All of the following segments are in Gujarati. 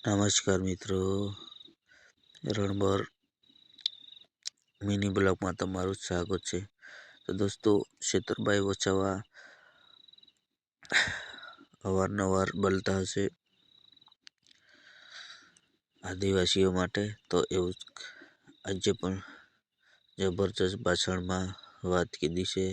નમસ્કાર મિત્રો. રણબર મિની બ્લોગમાં તમારું સ્વાગત છે. તો દોસ્તો, શેતરભાઈ વસાવા અવારનવાર બોલતા હશે આદિવાસીઓ માટે. તો એવું જ આજે પણ જબરજસ્ત ભાષણમાં વાત કીધી છે.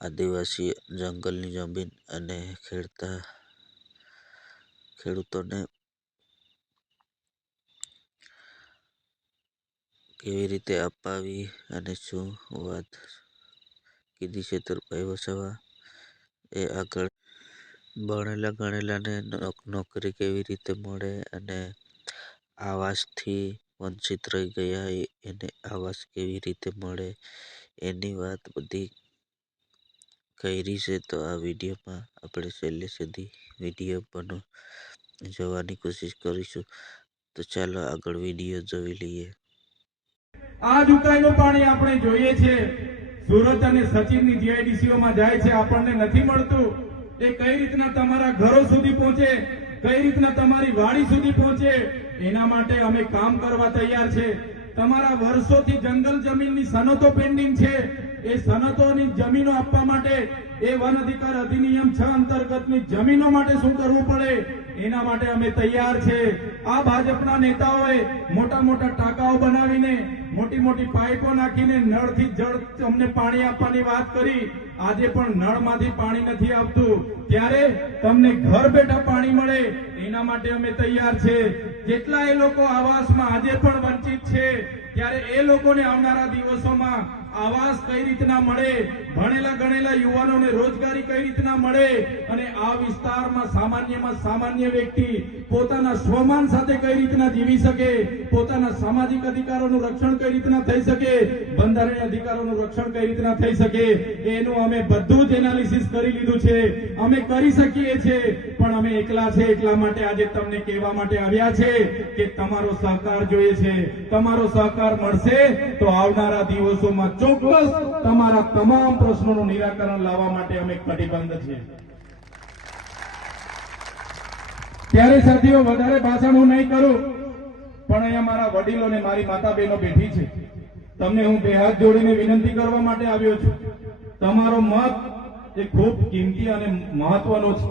આદિવાસી જંગલની જમીન અને ખેડતા ખેડૂતોને કેવી રીતે અપાવી અને શું વાત કીધી છે તરભાઈ વસાવા? એ આગળ ભણેલા ગણેલાને નોક- નોકરી કેવી રીતે મળે અને આવાસથી વંચિત રહી ગયા એને આવાસ કેવી રીતે મળે એની વાત બધી કરી છે તો આ વિડીયોમાં આપણે છેલ્લે સુધી વીડિયો બનો જોવાની કોશિશ કરીશું. તો ચાલો આગળ વીડિયો જોઈ લઈએ. આ જ ઉકાઈનું પાણી આપણે જોઈએ છે સુરત અને સચિનની જીઆઈડીસીઓમાં જાય છે, આપણને નથી મળતું. એ કઈ રીતના તમારા ઘરો સુધી પહોંચે, કઈ રીતના તમારી વાડી સુધી પહોંચે, એના માટે અમે કામ કરવા તૈયાર છે. તમારા વર્ષોથી જંગલ જમીનની સનતો પેન્ડિંગ છે. એ સનતોની જમીનો આપવા માટે એ વન અધિકાર અધિનિયમ છ અંતર્ગતની જમીનો માટે શું કરવું પડે, એના માટે અમે તૈયાર છે. આ ભાજપના નેતાઓએ મોટા મોટા ટાંકાઓ બનાવીને મોટી મોટી પાઇપો નાખીને નળથી જળ અમને પાણી આપવાની વાત કરી. આજે પણ નળમાંથી પાણી નથી આવતું. ત્યારે તમને ઘર બેઠા પાણી મળે. એના માટે અમે તૈયાર છે. જેટલા એ લોકો આવાસમાં આજે પણ વંચિત છે, ત્યારે એ લોકોને આવનારા દિવસોમાં આવાસ કઈ રીતના મળે? ભણેલા ગણેલા યુવાનોને રોજગારી કઈ રીતના મળે? અને આ વિસ્તારમાં સામાન્યમાં સામાન્ય વ્યક્તિ પોતાના સ્વમાન સાથે કઈ રીતના જીવી શકે? પોતાના સામાજિક અધિકારોનું રક્ષણ કઈ રીતના થઈ શકે? બંધારણીય અધિકારોનું રક્ષણ કઈ રીતના થઈ શકે? એનું અમે બધું જ એનાલિસિસ કરી લીધું છે. અમે કરી શકીએ છીએ પણ અમે એકલા છે એટલા માટે આજે તમને કહેવા માટે આવ્યા છે કે તમારો સહકાર જોઈએ છે. તમારો સહકાર મળશે તો આવનારા દિવસોમાં ચોક્કસ તમારા તમામ પ્રશ્નોનું નિરાકરણ લાવવા માટે અમે કટિબદ્ધ છીએ. ત્યારે સાથીઓ, વધારે ભાષણ હું નહીં કરું, પણ અહીંયા મારા વડીલો અને મારી માતા બહેનો બેઠી છે. તમને હું બે હાથ જોડીને વિનંતી કરવા માટે આવ્યો છું. તમારો મત એ ખૂબ કિંમતી અને મહત્વનો છે.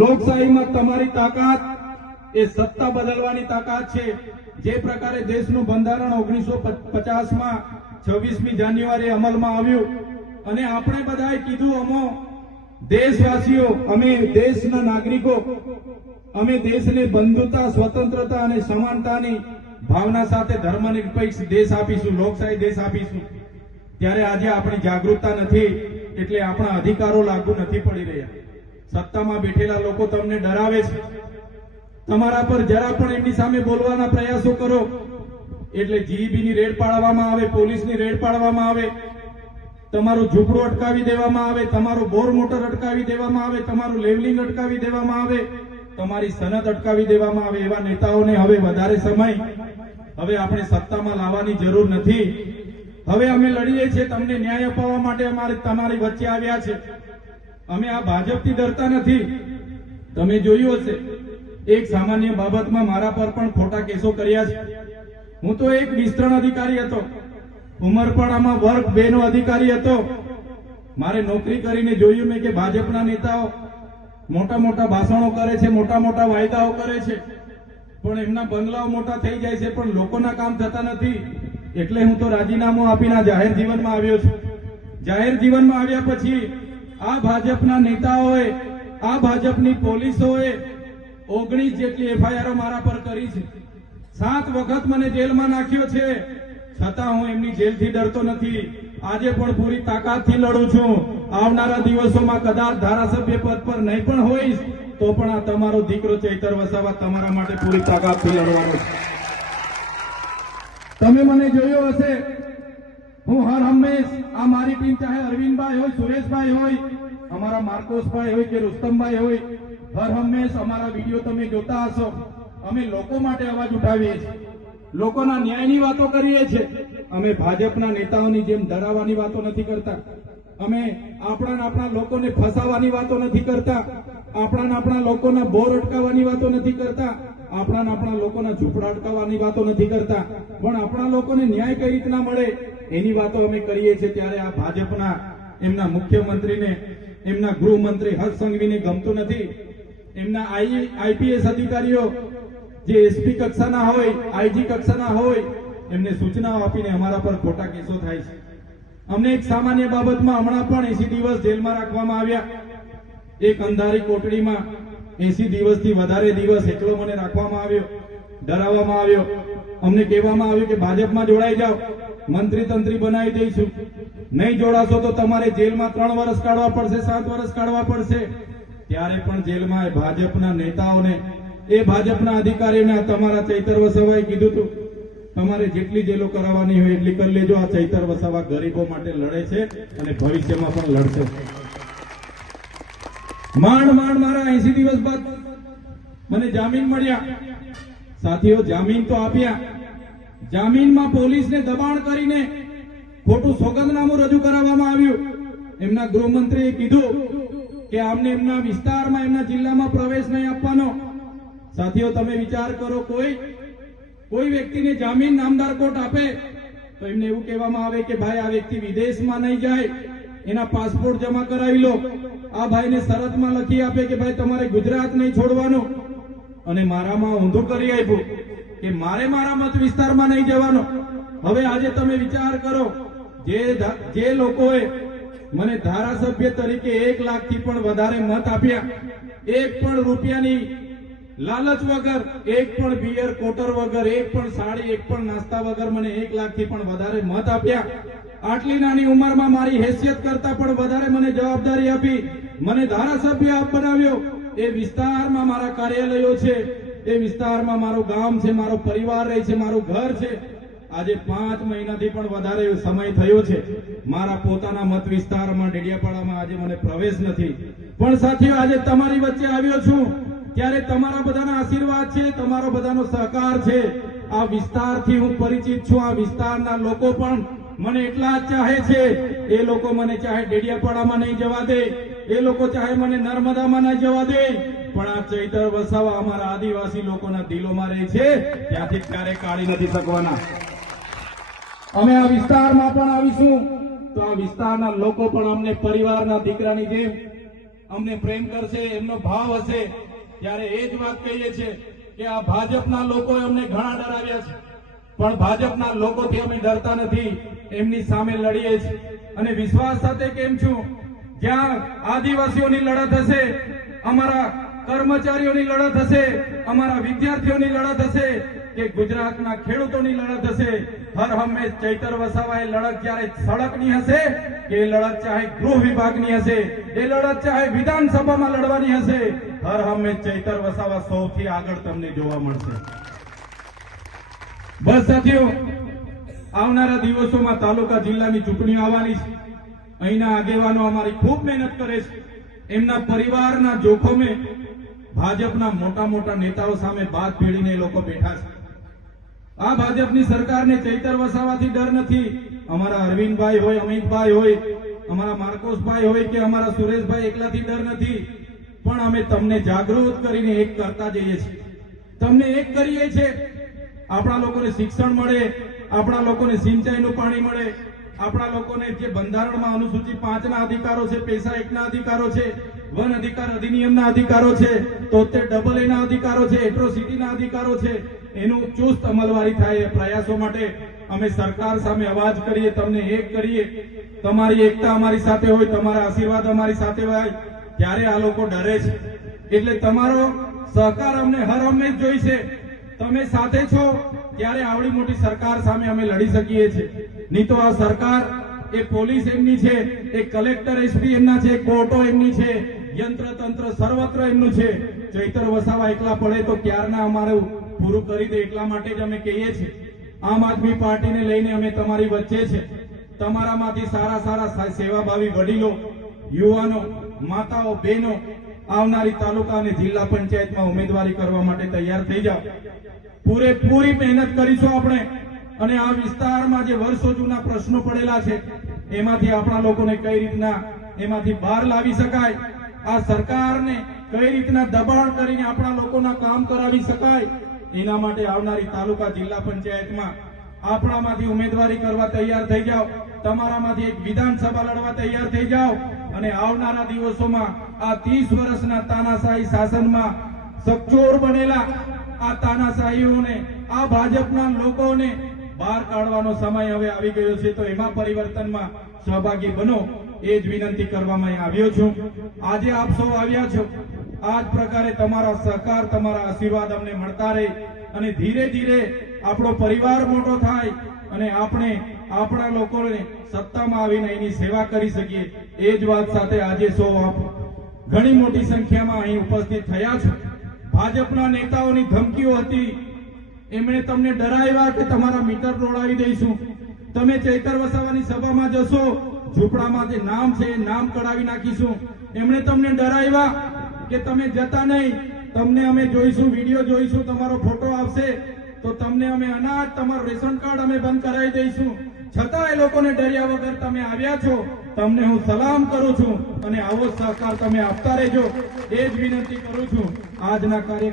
લોકશાહીમાં તમારી તાકાત એ સત્તા બદલવાની તાકાત છે. જે પ્રકારે દેશનું બંધારણ ઓગણીસો પચાસમાં છવ્વીસમી જાન્યુઆરી અમલમાં આવ્યું. અને આપણે બધાએ કીધું, અમો, દેશવાસીઓ, અમે દેશના નાગરિકો, અમે દેશને બંધુતા, સ્વતંત્રતા અને સમાનતાની ભાવના સાથે ધર્મનિરપેક્ષ દેશ આપીશું, લોકશાહી દેશ આપીશું. ત્યારે આજે આપણી જાગૃતતા નથી, એટલે આપણા અધિકારો લાગુ નથી પડી રહ્યા. સત્તામાં બેઠેલા લોકો તમને ડરાવે છે. તમારા પર જરા પણ એમની સામે બોલવાના પ્રયાસો કરો. એટલે જીઈબીની રેડ પાડવામાં આવે, પોલીસની રેડ પાડવામાં આવે, તમારું ઝૂંપડું અટકાવી દેવામાં આવે, તમારું બોર મોટર અટકાવી દેવામાં આવે, તમારું લેવલિંગ અટકાવી દેવામાં આવે, તમારી સનદ અટકાવી દેવામાં આવે એવા નેતાઓને હવે વધારે સમય હવે આપણે સત્તામાં લાવવાની જરૂર નથી. હવે અમે લડીએ છીએ, તમને ન્યાય અપાવવા માટે અમારે તમારી વચ્ચે આવ્યા છે. અમે આ ભાજપથી ડરતા નથી. તમે જોયું હશે, એક સામાન્ય બાબતમાં મારા પર પણ ખોટા કેસો કર્યા છે. હું તો એક વિસ્તરણ અધિકારી હતો. ઉમરપાડામાં વર્ગ બે નો અધિકારી હતો. મારે નોકરી કરીને જોયું મેં કે ભાજપના નેતાઓ મોટા મોટા ભાષણો કરે છે, મોટા મોટા વાયદાઓ કરે છે. પણ એમના બંગલાઓ મોટા થઈ જાય છે, પણ લોકોના કામ થતા નથી. એટલે હું તો રાજીનામું આપીને જાહેર જીવનમાં આવ્યો છું. જાહેર જીવનમાં આવ્યા પછી આ ભાજપના નેતાઓએ, આ ભાજપની પોલીસોએ ઓગણીસ જેટલી એફઆઈઆરો મારા પર કરી છે. સાત વખત મને જેલમાં નાખ્યો છે. છતાં હું એમની જેલથી ડરતો નથી. આજે પણ પૂરી તાકાતથી લડું છું. આવનારા દિવસોમાં કદાચ ધારાસભ્ય પદ પર નહીં પણ હોઈશ, તો પણ આ તમારો દીકરો ચૈતર વસાવા તમારા માટે પૂરી તાકાતથી લડવાનો છે. તમે મને જોયો હશે. હું હર હંમેશ આ મારી ટીમ, ચાહે અરવિંદભાઈ હોય, સુરેશભાઈ હોય, અમારા માર્કોસભાઈ હોય કે રુસ્તમભાઈ હોય, હર હંમેશ અમારા વીડિયો તમે જોતા હશો. અમે લોકો માટે અવાજ ઉઠાવીએ છીએ. લોકોના ન્યાયની વાતો કરીએ છીએ. અમે ભાજપના નેતાઓની જેમ ડરાવવાની વાતો નથી કરતા. અમે આપણા આપણા લોકોને ફસાવાની વાતો નથી કરતા. આપણા આપણા લોકોના બોર અટકાવવાની વાતો નથી કરતા. આપણા આપણા લોકોના ઝૂંપડા અટકાવવાની વાતો નથી કરતા. પણ આપણા લોકોને ન્યાય કઈ રીતના મળે એની વાતો અમે કરીએ છીએ ત્યારે આ ભાજપના એમના મુખ્યમંત્રીને, એમના ગૃહમંત્રી હર્ષ સંઘવીને ગમતું નથી. એમના આઈ, આઈપીએસ અધિકારીઓ જે એસપી કક્ષાના હોય આઈજી કક્ષાના હોય, એમને સૂચનાઓ આપીને અમારા પર ખોટા કેસો થાય છે. અમને એક સામાન્ય બાબતમાં હમણાં પણ એસી દિવસ જેલમાં રાખવામાં આવ્યા. એક અંધારી કોટડીમાં એસી દિવસથી વધારે દિવસ એકલો મને રાખવામાં આવ્યો, ડરાવવામાં આવ્યો. અમને કહેવામાં આવ્યું કે ભાજપમાં જોડાઈ જાઓ મંત્રી તંત્રી બનાવી દઈશું. નહીં જોડાશો તો તમારે જેલમાં ત્રણ વર્ષ કાઢવા પડશે, સાત વર્ષ કાઢવા પડશે. ત્યારે પણ જેલમાં ભાજપના નેતાઓને એ ભાજપના અધિકારીઓને તમારા ચૈતર વસાવાએ કીધું હતું, તમારે જેટલી જેલો કરાવવાની હોય એટલી કરી લેજો. આ ચૈતર વસાવા ગરીબો માટે લડે છે અને ભવિષ્યમાં પણ લડશે. માંડ માંડ, મારા એસી દિવસ બાદ મને જામીન મળ્યા. સાથીઓ, જામીન તો આપ્યા. જામીનમાં પોલીસને દબાણ કરીને ખોટું સોગંદનામું રજૂ કરાવવામાં આવ્યું. એમના ગૃહમંત્રીએ કીધું કે આમને એમના વિસ્તારમાં, એમના જિલ્લામાં પ્રવેશ નહીં આપવાનો. સાથીઓ, તમે વિચાર કરો, કોઈ કોઈ વ્યક્તિને જામીન નામદાર કોર્ટ આપે, તો એમને એવું કહેવામાં આવે કે, ભાઈ, આ વ્યક્તિ વિદેશમાં નહીં જાય, એના પાસપોર્ટ જમા કરાવી લો. આ ભાઈને શરતમાં લખી આપે કે, ભાઈ, તમારે ગુજરાત નહીં છોડવાનું. અને મારામાં ઊંધું કરી આપ્યું કે, મારે મારા મત વિસ્તારમાં નહીં જવાનો. હવે આજે તમે વિચાર કરો, જે જે લોકોએ મને ધારાસભ્ય તરીકે એક લાખથી પણ વધારે મત આપ્યા, એક પણ રૂપિયાની લાલચ વગર, એક પણ બિયર કોટર વગર, એક પણ સાડી, એક પણ નાસ્તા વગર મને એક લાખથી પણ વધારે મત આપ્યા. આટલી નાની ઉંમરમાં મારી હેસિયત કરતા પણ વધારે મને જવાબદારી આપી, મને ધારાસભ્ય બનાવ્યો. એ વિસ્તારમાં મારા કાર્યાલયો છે, એ વિસ્તારમાં મારું ગામ છે, મારો પરિવાર રહે છે, મારું ઘર છે. આજે પાંચ મહિનાથી પણ વધારે સમય થયો છે. મારા પોતાના મત વિસ્તારમાં ડેડિયાપાડામાં આજે મને પ્રવેશ નથી. પણ સાથીઓ, આજે તમારી વચ્ચે આવ્યો છું. ત્યારે તમારા બધાના આશીર્વાદ છે, તમારો બધાનો સહકાર છે. આ વિસ્તારથી હું પરિચિત છું. આ વિસ્તારના લોકો પણ મને એટલા જ ચાહે છે. એ લોકો મને ચાહે ડેડિયાપાડામાં નહીં જવા દે. એ લોકો ચાહે મને નર્મદામાં નહીં જવા દે. પણ આ ચૈતર વસાવા અમારા આદિવાસી લોકોના દિલોમાં રહે છે. ત્યાંથી ક્યારે કાઢી નથી શકવાના. અમે આ વિસ્તારમાં પણ આવીશું. તો આ વિસ્તારના લોકો પણ અમને પરિવારના દીકરાની જેમ અમને પ્રેમ કરશે, એમનો ભાવ હશે. ત્યારે એ જ વાત કહીએ છીએ કે આ ભાજપના લોકો અમને ઘણા ડરાવ્યા છે. પણ ભાજપના લોકોથી અમે ડરતા નથી, એમની સામે લડીએ છીએ. અને વિશ્વાસ સાથે કેમ છું? જ્યાં આદિવાસીઓની લડત હશે, અમારા કર્મચારીઓની લડત હશે, અમારા વિદ્યાર્થીઓની લડત હશે, કે ગુજરાતના ખેડૂતોની લડત હશે, હર હંમેશ ચૈતર વસાવાએ લડત જ્યારે સડકની હશે એ લડત ચાહે ગૃહ વિભાગની હશે, એ લડત ચાહે વિધાનસભામાં લડવાની હશે હર હંમેશ ચૈતર વસાવા સૌથી આગળ તમને જોવા મળશે. બસ સાથીઓ, આવનારા દિવસોમાં તાલુકા જિલ્લાની ચૂંટણી આવવાની છે. અહીંના આગેવાનો અમારી ખૂબ મહેનત કરે છે. એમના પરિવારના જોખમે ભાજપના મોટા મોટા નેતાઓ સામે બાદ ભેળીને લોકો બેઠા છે. આ ભાજપની સરકારને ચૈતર વસાવાથી ડર નથી. અમારા અરવિંદભાઈ હોય, અમિતભાઈ હોય, અમારા માર્કોસભાઈ હોય કે અમારા સુરેશભાઈ એકલાથી ડર નથી. પણ અમે તમને જાગૃત કરીને એક કરતા જઈએ છીએ. તમને એક કરીએ છીએ, આપણા લોકોને શિક્ષણ મળે, આપણા લોકોને સિંચાઈનું પાણી મળે, આપણા લોકોને જે બંધારણમાં અનુસૂચિ પાંચના અધિકારો છે, પૈસા એકના અધિકારો છે, વન અધિકાર અધિનિયમના અધિકારો છે, તોતેર ડબલ એના અધિકારો છે, એટ્રોસિટીના અધિકારો છે, એનું ચુસ્ત અમલવારી થાય એ પ્રયાસો માટે અમે સરકાર સામે અવાજ કરીએ, તમને એક કરીએ. તમારી એકતા અમારી સાથે હોય, તમારા આશીર્વાદ અમારી સાથે હોય ત્યારે આ લોકો ડરે છે. એટલે તમારો સહકાર અમને હર હંમેશ જોઈશે. તમે સાથે છો, ત્યારે આવડી મોટી સરકાર સામે અમે લડી શકીએ છીએ. નહીં તો આ સરકાર એ પોલીસ એમની છે, એ કલેક્ટર એસપી એમના છે, કોર્ટો એમની છે યંત્ર તંત્ર સર્વત્ર એમનું છે. ચૈતર વસાવા એકલા પડે તો ક્યારના અમારું પૂરું કરી દે એટલા માટે જ અમે કહીએ છીએ. આમ આદમી પાર્ટીને લઈને અમે તમારી વચ્ચે છે. તમારામાંથી સારા સારા સેવાભાવી વડીલો, યુવાનો માતાઓ, બહેનો, આવનારી તાલુકા અને જિલ્લા પંચાયતમાં ઉમેદવારી કરવા માટે તૈયાર થઈ જાઓ. પૂરેપૂરી મહેનત કરીશું આપણે. અને આ વિસ્તારમાં જે વર્ષો જૂના પ્રશ્નો પડેલા છે, એમાંથી આપણા લોકોને કઈ રીતના એમાંથી બહાર લાવી શકાય? આ સરકારને કઈ રીતના દબાણ કરીને આપણા લોકોના કામ કરાવી શકાય? એના માટે આવનારી તાલુકા, જિલ્લા પંચાયતમાં આપણામાંથી ઉમેદવારી કરવા તૈયાર થઈ જાઓ. તમારામાંથી એક વિધાનસભા લડવા તૈયાર થઈ જાઓ. અને આવનારા દિવસોમાં આ ત્રીસ વર્ષના તાનાશાહી શાસનમાં સચોર બનેલા આ તાનાશાહીઓને, આ ભાજપના લોકોને બહાર કાઢવાનો સમય હવે આવી ગયો છે. તો એમાં પરિવર્તનમાં સહભાગી બનો એ જ વિનંતી કરવામાં આવ્યો છું. આજે આપ સૌ આવ્યા છો. આ જ પ્રકારે તમારા સહકાર, તમારા આશીર્વાદ અમને મળતા રહે અને ધીરે ધીરે આપણો પરિવાર મોટો થાય અને આપણે આપણા લોકોને સત્તામાં આવીને એની સેવા કરી શકીએ. એ જ વાત સાથે આજે સૌ આપ ઘણી મોટી સંખ્યામાં અહીં ઉપસ્થિત થયા છો. ભાજપના નેતાઓની ધમકીઓ હતી. એમણે તમને ડરાવ્યા કે તમારા મીટર દોડાવી દઈશું. તમે ચૈતર વસાવાની સભામાં જશો. ઝૂંપડામાં જે નામ છે એ નામ કઢાવી નાખીશું. એમણે તમને ડરાવ્યા કે તમે જતા નહીં. તમને અમે જોઈશું, વીડિયો જોઈશું, તમારો ફોટો આવશે. તો તમને અમે અનાજ, તમારું રેશન કાર્ડ અમે બંધ કરાવી દઈશું. છતાં એ લોકોને ડર્યા વગર તમે આવ્યા છો, તમને હું સલામ કરું છું અને આવો સહકાર તમે આપતા રહેજો. એ જ વિનંતી કરું છું. આજના કાર્ય